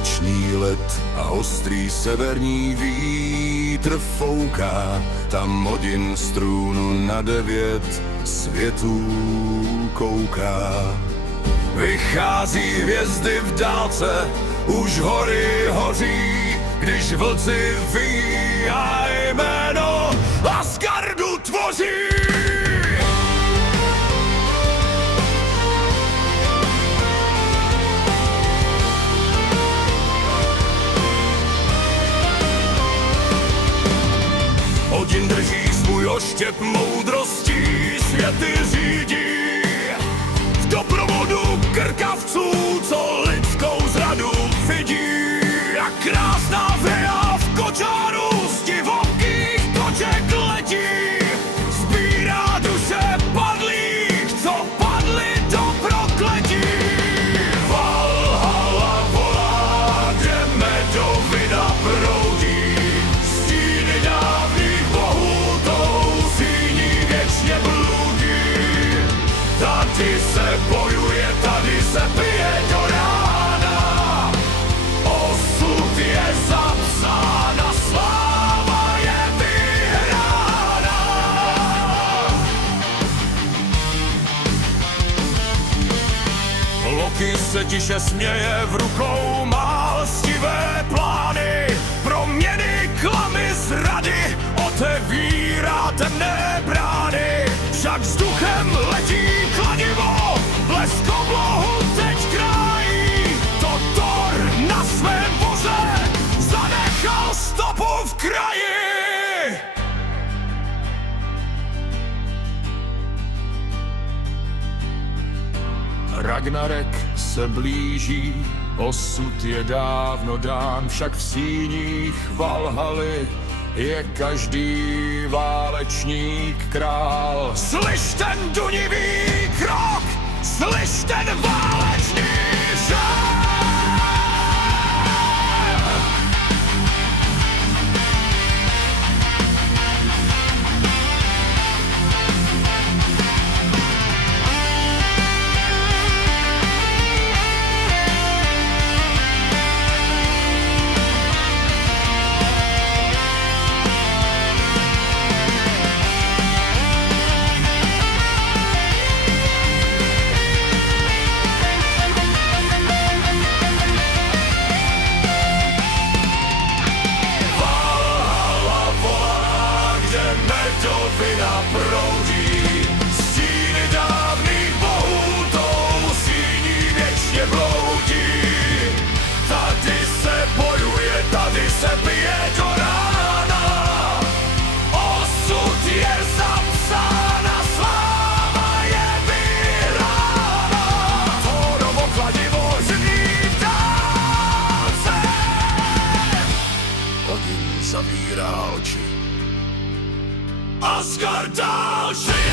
věčný led a ostrý severní vítr fouká. Tam Odin z trůnu na 9 světů kouká. Vychází hvězdy v dálce, už hory hoří, když vlci vyjí a jméno Asgardu tvoří. Odin drží svůj oštěp moudrostí, světy řídí. V doprovodu krkavců, co lidskou zradu vidí. Jak krásná věja v kočáru z divokých koček letí. Sbírá duše padlých, co padli do prokletí. Valhalla volá, kde medovina proudí. Stíny dávných bohů tou síní věčně bludí. Tady se bojuje, tady se pije do rána. Osud je zapsána, sláva je vyhrána. Loki se tiše směje, v rukou má lstivé plány. Proměny, klamy, zrady, otevírá temné brány. Však vzduchem letí kladivo, blesk oblohu teď krájí. To Thor na svém voze zanechal stopu v kraji. Ragnarek se blíží, osud je dávno dán, však v síních Valhaly je každý válečník král. Slyš ten dunivý krok, slyš ten válečný řev. Medovina proudí, stíny dávných bohů tou síní věčně bloudí. Tady se bojuje, tady se bije do rána. Osud je zapsána, sláva je vyhrána. Thorovo kladivo zní v dálce. Odin zavírá oči. Asgard dál žije.